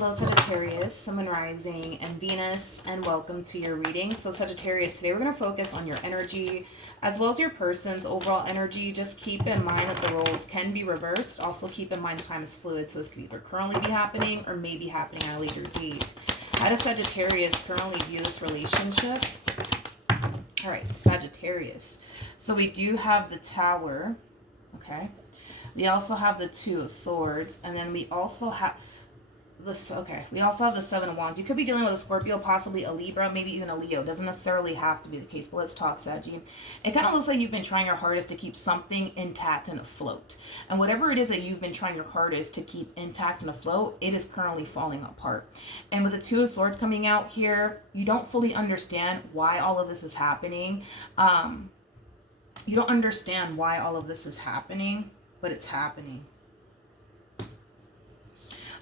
Hello Sagittarius, Sun, Moon, Rising, and Venus, and welcome to your reading. So Sagittarius, today we're going to focus on your energy as well as your person's overall energy. Just keep in mind that the roles can be reversed. Also keep in mind time is fluid, so this could either currently be happening or may be happening at a later date. How does Sagittarius currently view this relationship? All right, Sagittarius. So we do have the Tower, okay? We also have the Two of Swords, and then we also have... we also have the Seven of Wands. You could be dealing with a Scorpio, possibly a Libra, maybe even a Leo. Doesn't necessarily have to be the case, but let's talk, Saggy. It kind of looks like you've been trying your hardest to keep something intact and afloat. And whatever it is that you've been trying your hardest to keep intact and afloat, it is currently falling apart. And with the Two of Swords coming out here, you don't fully understand why all of this is happening. You don't understand why all of this is happening, but it's happening.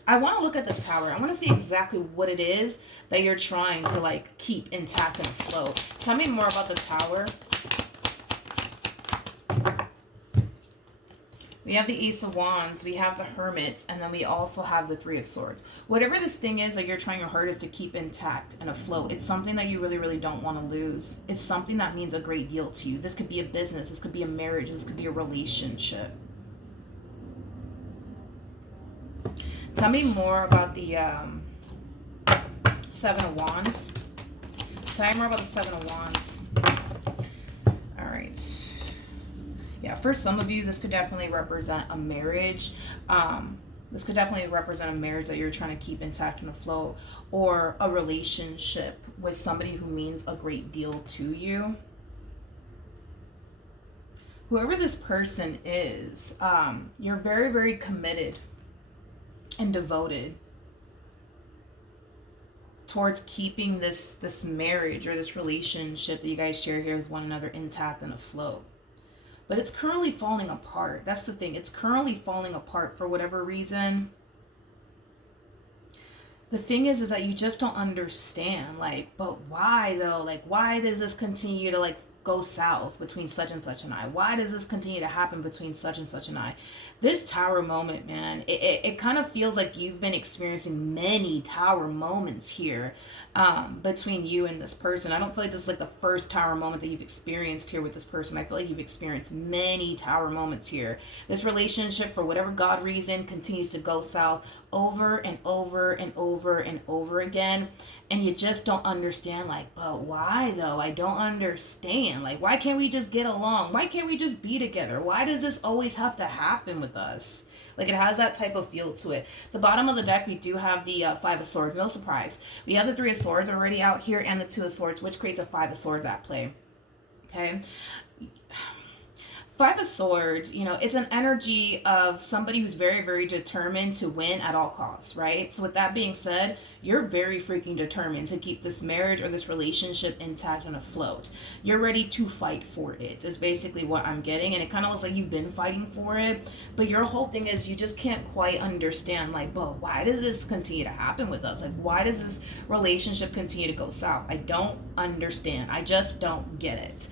I want to look at the Tower. I want to see exactly what it is that you're trying to like keep intact and afloat. Tell me more about the Tower. We have the Ace of Wands, we have the Hermit, and then we also have the Three of Swords. Whatever this thing is that you're trying your hardest to keep intact and afloat, it's something that you really, really don't want to lose. It's something that means a great deal to you. This could be a business, this could be a marriage, this could be a relationship. Tell me more about the Seven of Wands. Tell me more about the Seven of Wands. All right. Yeah, for some of you, this could definitely represent a marriage. This could definitely represent a marriage that you're trying to keep intact and afloat, or a relationship with somebody who means a great deal to you. Whoever this person is, you're very, very committed and devoted towards keeping this marriage or this relationship that you guys share here with one another intact and afloat. But it's currently falling apart. That's the thing. It's currently falling apart for whatever reason. The thing is that you just don't understand, like, but why though? Like, why does this continue to like go south between such and such and I? Why does this continue to happen between such and such and I? This Tower moment, man, it kind of feels like you've been experiencing many Tower moments here between you and this person. I don't feel like this is like the first Tower moment that you've experienced here with this person. I feel like you've experienced many Tower moments here. This relationship, for whatever God reason, continues to go south over and over and over and over again. And you just don't understand, like, but why though? I don't understand. Like, why can't we just get along? Why can't we just be together? Why does this always have to happen with us? Like, it has that type of feel to it. The bottom of the deck, we do have the Five of Swords. No surprise. We have the Three of Swords already out here and the Two of Swords, which creates a Five of Swords at play. Okay? Five of Swords, you know, it's an energy of somebody who's very, very determined to win at all costs, right? So with that being said, you're very freaking determined to keep this marriage or this relationship intact and afloat. You're ready to fight for it, is basically what I'm getting. And it kind of looks like you've been fighting for it. But your whole thing is you just can't quite understand, like, but why does this continue to happen with us? Like, why does this relationship continue to go south? I don't understand. I just don't get it.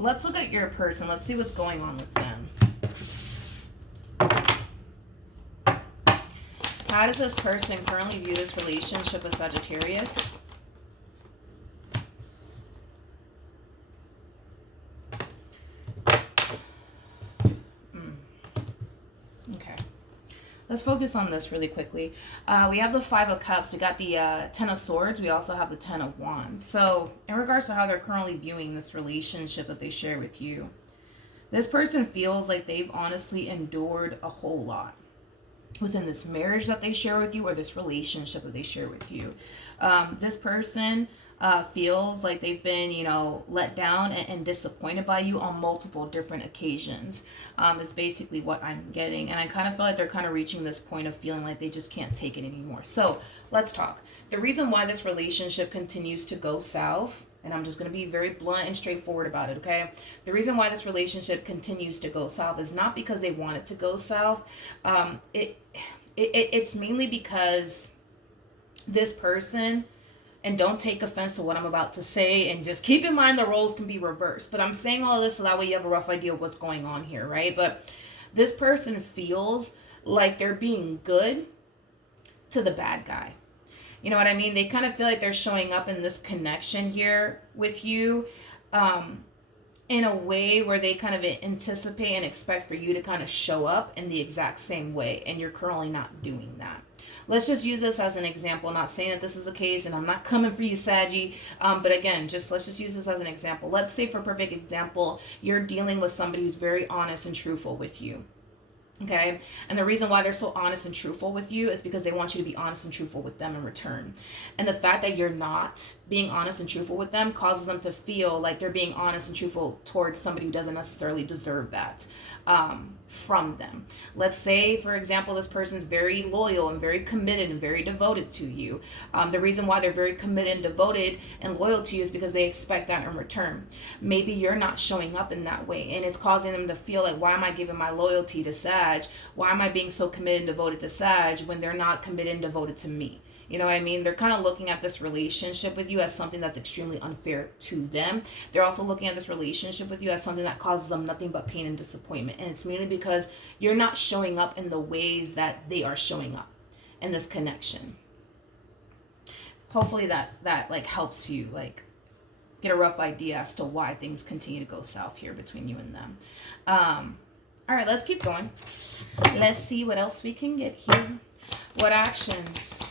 Let's look at your person. Let's see what's going on with them. How does this person currently view this relationship with Sagittarius? Okay. Let's focus on this really quickly. We have the Five of Cups. We got the Ten of Swords. We also have the Ten of Wands. So in regards to how they're currently viewing this relationship that they share with you, this person feels like they've honestly endured a whole lot within this marriage that they share with you or this relationship that they share with you. This person feels like they've been, you know, let down and disappointed by you on multiple different occasions, is basically what I'm getting. And I kind of feel like they're kind of reaching this point of feeling like they just can't take it anymore. So let's talk. The reason why this relationship continues to go south, and I'm just going to be very blunt and straightforward about it, okay? The reason why this relationship continues to go south is not because they want it to go south. It's mainly because this person, and don't take offense to what I'm about to say, and just keep in mind the roles can be reversed. But I'm saying all of this so that way you have a rough idea of what's going on here, right? But this person feels like they're being good to the bad guy. You know what I mean? They kind of feel like they're showing up in this connection here with you, in a way where they kind of anticipate and expect for you to kind of show up in the exact same way, and you're currently not doing that. Let's just use this as an example. Not saying that this is the case, and I'm not coming for you, Saggy. But again, let's just use this as an example. Let's say, for perfect example, you're dealing with somebody who's very honest and truthful with you. Okay, and the reason why they're so honest and truthful with you is because they want you to be honest and truthful with them in return. And the fact that you're not being honest and truthful with them causes them to feel like they're being honest and truthful towards somebody who doesn't necessarily deserve that from them. Let's say, for example, this person's very loyal and very committed and very devoted to you. The reason why they're very committed and devoted and loyal to you is because they expect that in return. Maybe you're not showing up in that way, and it's causing them to feel like, why am I giving my loyalty to Sag? Why am I being so committed and devoted to Sag when they're not committed and devoted to me? You know what I mean? They're kind of looking at this relationship with you as something that's extremely unfair to them. They're also looking at this relationship with you as something that causes them nothing but pain and disappointment. And it's mainly because you're not showing up in the ways that they are showing up in this connection. Hopefully that like helps you like get a rough idea as to why things continue to go south here between you and them. All right, let's keep going. Let's see what else we can get here. What actions?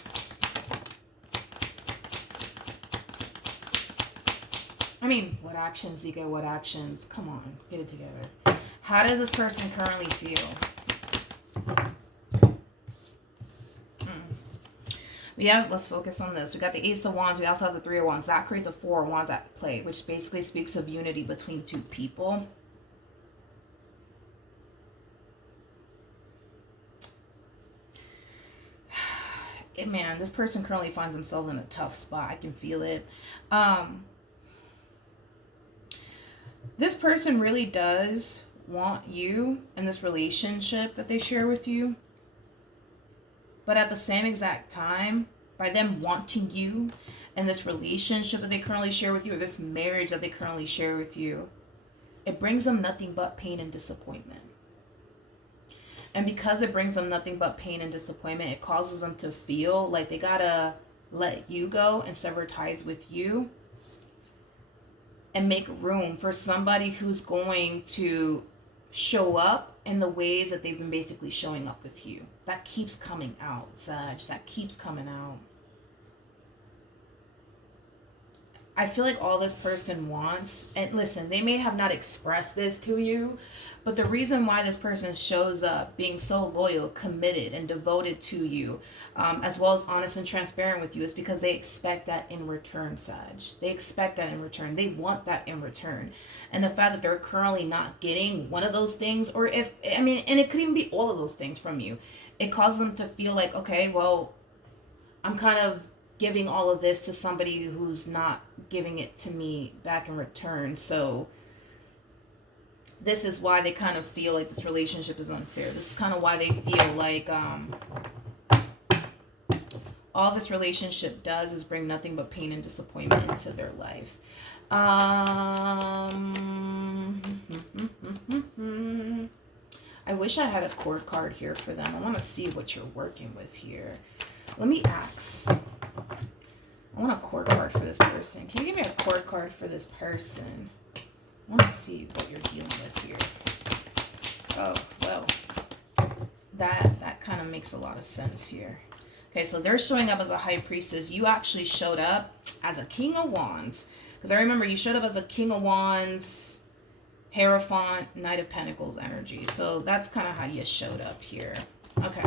What actions, Zika? What actions? Come on, get it together. How does this person currently feel? Let's focus on this. We got the Ace of Wands. We also have the Three of Wands. That creates a Four of Wands at play, which basically speaks of unity between two people. Man, this person currently finds themselves in a tough spot. I can feel it. This person really does want you in this relationship that they share with you. But at the same exact time, by them wanting you in this relationship that they currently share with you, or this marriage that they currently share with you, it brings them nothing but pain and disappointment. And because it brings them nothing but pain and disappointment, it causes them to feel like they gotta let you go and sever ties with you and make room for somebody who's going to show up in the ways that they've been basically showing up with you. That keeps coming out, Sag. That keeps coming out. I feel like all this person wants, and listen, they may have not expressed this to you, but the reason why this person shows up being so loyal, committed, and devoted to you, as well as honest and transparent with you, is because they expect that in return, Sag. They expect that in return. They want that in return. And the fact that they're currently not getting one of those things, or and it could even be all of those things from you, it causes them to feel like, okay, well, I'm kind of giving all of this to somebody who's not giving it to me back in return. So this is why they kind of feel like this relationship is unfair. This is kind of why they feel like all this relationship does is bring nothing but pain and disappointment into their life. I wish I had a court card here for them. I want to see what you're working with here. Let me ask. I want a court card for this person. Can you give me a court card for this person? I want to see what you're dealing with here. Oh, well, that kind of makes a lot of sense here. Okay, so they're showing up as a high priestess. You actually showed up as a King of Wands. Because I remember you showed up as a King of Wands, Hierophant, Knight of Pentacles energy. So that's kind of how you showed up here. Okay.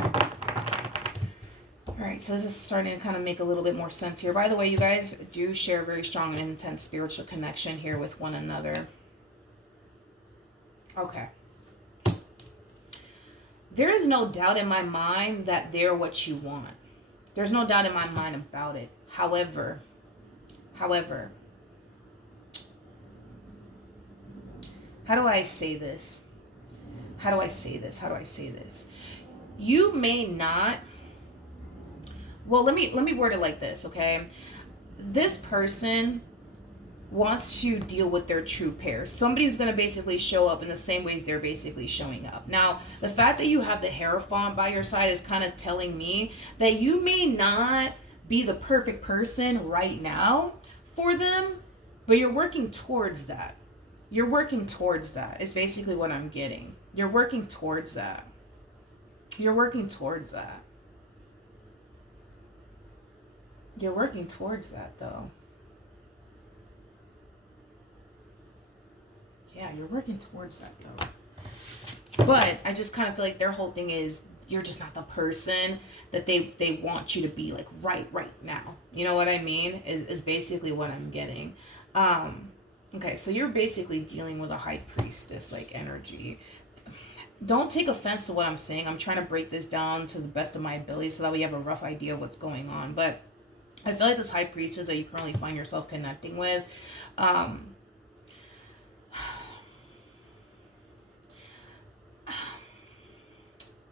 All right, so this is starting to kind of make a little bit more sense here. By the way, you guys do share a very strong and intense spiritual connection here with one another. Okay. There is no doubt in my mind that they're what you want. There's no doubt in my mind about it. However, how do I say this? You may not. Well, let me word it like this, okay? This person wants to deal with their true pair. Somebody who's going to basically show up in the same ways they're basically showing up. Now, the fact that you have the Hierophant by your side is kind of telling me that you may not be the perfect person right now for them, but you're working towards that. You're working towards that is basically what I'm getting. You're working towards that. You're working towards that. You're working towards that, though. Yeah, you're working towards that, though. But I just kind of feel like their whole thing is you're just not the person that they want you to be, like, right now. You know what I mean? Is basically what I'm getting. Okay, so you're basically dealing with a High Priestess, like, energy. Don't take offense to what I'm saying. I'm trying to break this down to the best of my ability so that we have a rough idea of what's going on. But I feel like this High Priestess that you currently find yourself connecting with,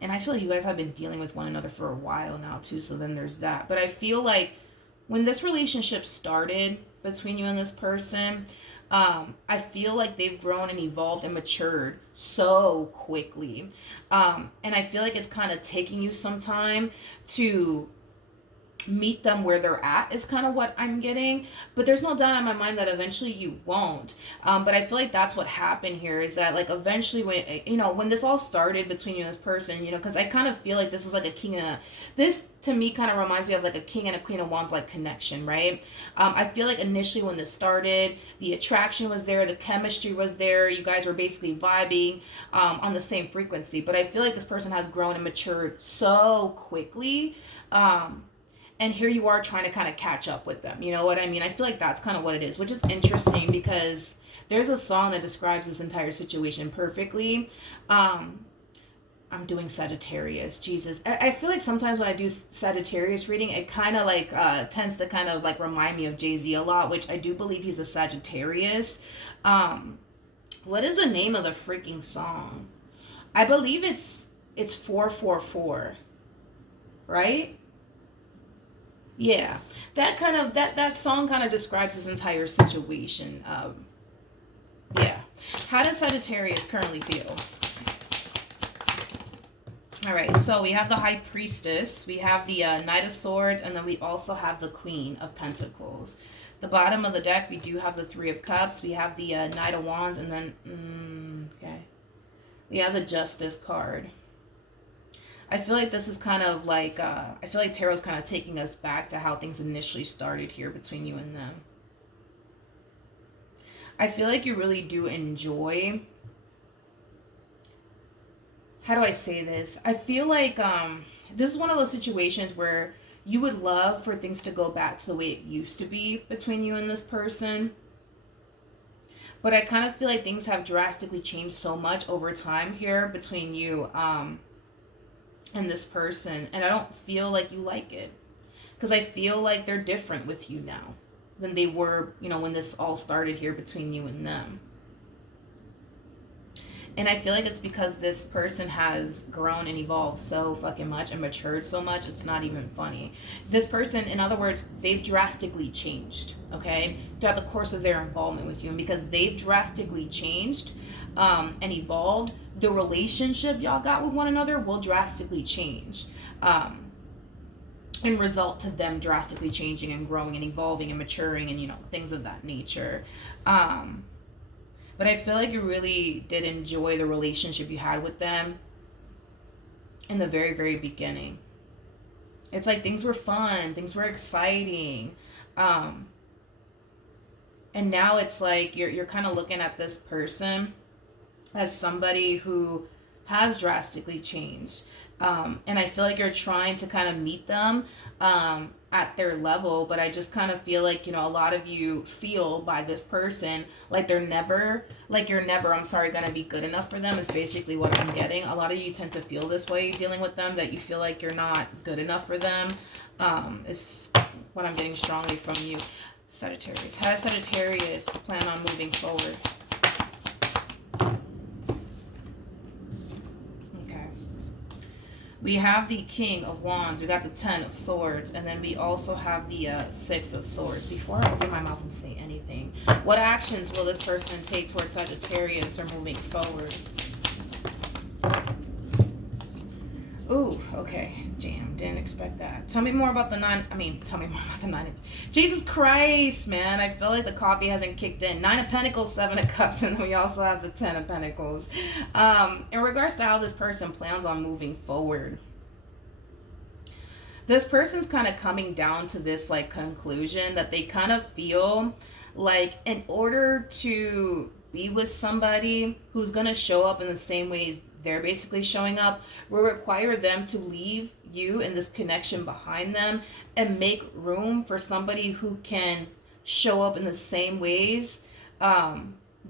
and I feel like you guys have been dealing with one another for a while now too, so then there's that. But I feel like when this relationship started between you and this person, I feel like they've grown and evolved and matured so quickly. And I feel like it's kind of taking you some time to meet them where they're at is kind of what I'm getting, but there's no doubt in my mind that eventually you won't. But I feel like that's what happened here is that, like, eventually when this all started between you and this person, because I kind of feel like this is like a king and this to me kind of reminds me of like a king and a queen of wands like connection, right? I feel like initially when this started, the attraction was there, the chemistry was there, you guys were basically vibing on the same frequency, but I feel like this person has grown and matured so quickly. And here you are trying to kind of catch up with them. You know what I mean? I feel like that's kind of what it is, which is interesting because there's a song that describes this entire situation perfectly. I'm doing Sagittarius. Jesus. I feel like sometimes when I do Sagittarius reading, it kind of like tends to kind of like remind me of Jay-Z a lot, which I do believe he's a Sagittarius. What is the name of the freaking song? I believe it's 444. Right? Yeah, that song kind of describes this entire situation. Yeah. How does Sagittarius currently feel? All right, so we have the High Priestess, we have the Knight of Swords, and then we also have the Queen of Pentacles. The bottom of the deck, we do have the Three of Cups, we have the Knight of Wands, and then, okay, we have the Justice card. I feel like this is kind of like, I feel like Tarot's kind of taking us back to how things initially started here between you and them. I feel like you really do enjoy, how do I say this? I feel like this is one of those situations where you would love for things to go back to the way it used to be between you and this person. But I kind of feel like things have drastically changed so much over time here between you and this person, and I don't feel like you like it because I feel like they're different with you now than they were, when this all started here between you and them. And I feel like it's because this person has grown and evolved so fucking much and matured so much, it's not even funny. This person, in other words, they've drastically changed, okay, throughout the course of their involvement with you. And because they've drastically changed and evolved, the relationship y'all got with one another will drastically change and result to them drastically changing and growing and evolving and maturing and things of that nature. But I feel like you really did enjoy the relationship you had with them in the very, very beginning. It's like things were fun, things were exciting, and now it's like you're kind of looking at this person as somebody who has drastically changed. And I feel like you're trying to kind of meet them at their level, but I just kind of feel like, a lot of you feel by this person like you're never, going to be good enough for them is basically what I'm getting. A lot of you tend to feel this way dealing with them, that you feel like you're not good enough for them, is what I'm getting strongly from you. Sagittarius. How does Sagittarius plan on moving forward? We have the King of Wands, we got the Ten of Swords, and then we also have the Six of Swords. Before I open my mouth and say anything, what actions will this person take towards Sagittarius or moving forward? Ooh, okay. Damn, didn't expect that. Tell me more about the tell me more about the nine. Jesus Christ, man. I feel like the coffee hasn't kicked in. Nine of Pentacles, Seven of Cups, and then we also have the Ten of Pentacles. In regards to how this person plans on moving forward, this person's kind of coming down to this like conclusion that they kind of feel like in order to be with somebody who's going to show up in the same ways they're basically showing up will require them to leave you and this connection behind them and make room for somebody who can show up in the same ways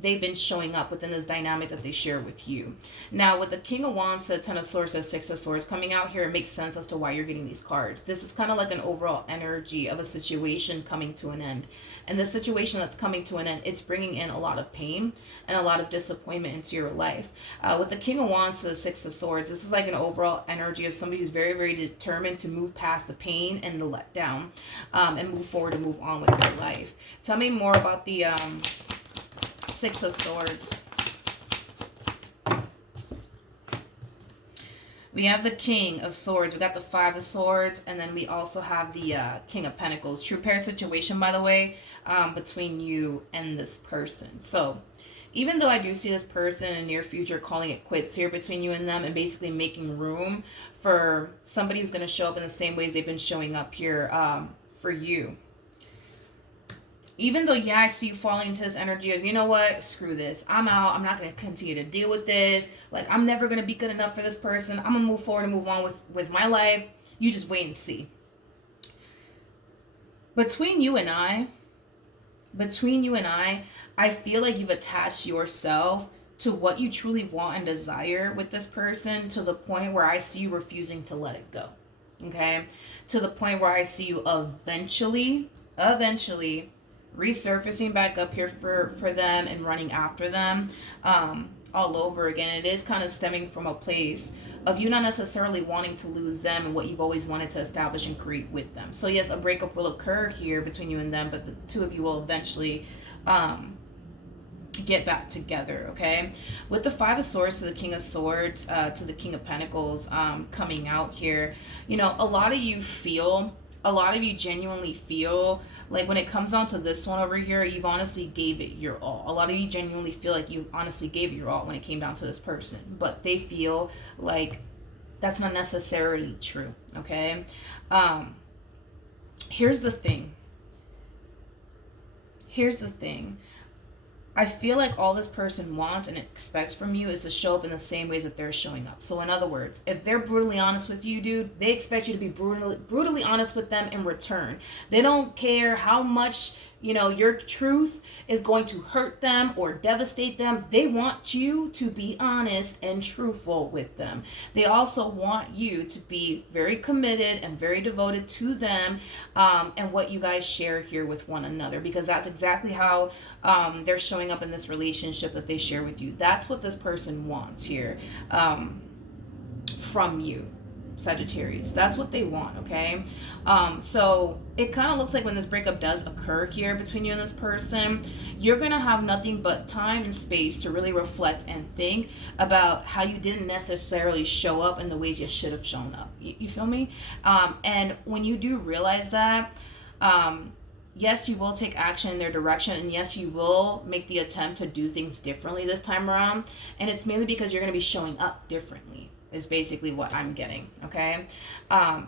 they've been showing up within this dynamic that they share with you. Now, with the King of Wands, the Ten of Swords, the Six of Swords coming out here, it makes sense as to why you're getting these cards. This is kind of like an overall energy of a situation coming to an end. And the situation that's coming to an end, it's bringing in a lot of pain and a lot of disappointment into your life. With the King of Wands to the Six of Swords, this is like an overall energy of somebody who's very, very determined to move past the pain and the letdown and move forward and move on with their life. Tell me more about the Six of Swords. We have the King of Swords. We got the Five of Swords. And then we also have the King of Pentacles. True pair situation, by the way, between you and this person. So even though I do see this person in the near future calling it quits here between you and them and basically making room for somebody who's going to show up in the same ways they've been showing up here for you. Even though, yeah, I see you falling into this energy of, you know what, screw this. I'm out. I'm not going to continue to deal with this. Like, I'm never going to be good enough for this person. I'm going to move forward and move on with my life. You just wait and see. Between you and I, I feel like you've attached yourself to what you truly want and desire with this person to the point where I see you refusing to let it go. Okay? To the point where I see you eventually resurfacing back up here for them and running after them all over again. It is kind of stemming from a place of you not necessarily wanting to lose them and what you've always wanted to establish and create with them. So yes, a breakup will occur here between you and them, but the two of you will eventually get back together. Okay, with the Five of Swords to the King of Swords to the King of Pentacles coming out here, you know, a lot of you genuinely feel like when it comes down to this one over here, you've honestly gave it your all. A lot of you genuinely feel like you honestly gave it your all when it came down to this person, but they feel like that's not necessarily true. Okay, here's the thing. I feel like all this person wants and expects from you is to show up in the same ways that they're showing up. So in other words, if they're brutally honest with you, dude, they expect you to be brutally honest with them in return. They don't care how much, you know, your truth is going to hurt them or devastate them. They want you to be honest and truthful with them. They also want you to be very committed and very devoted to them and what you guys share here with one another, because that's exactly how they're showing up in this relationship that they share with you. That's what this person wants here from you, Sagittarius. That's what they want. Okay, so it kind of looks like when this breakup does occur here between you and this person, you're gonna have nothing but time and space to really reflect and think about how you didn't necessarily show up in the ways you should have shown up. You feel me? And when you do realize that, yes, you will take action in their direction, and yes, you will make the attempt to do things differently this time around, and it's mainly because you're going to be showing up differently is basically what I'm getting. Okay,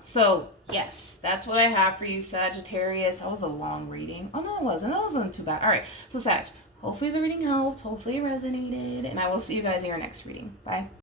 so yes, that's what I have for you, Sagittarius. That was a long reading. Oh no, it wasn't. That wasn't too bad. All right, so Sag, hopefully the reading helped, hopefully it resonated, and I will see you guys in your next reading. Bye.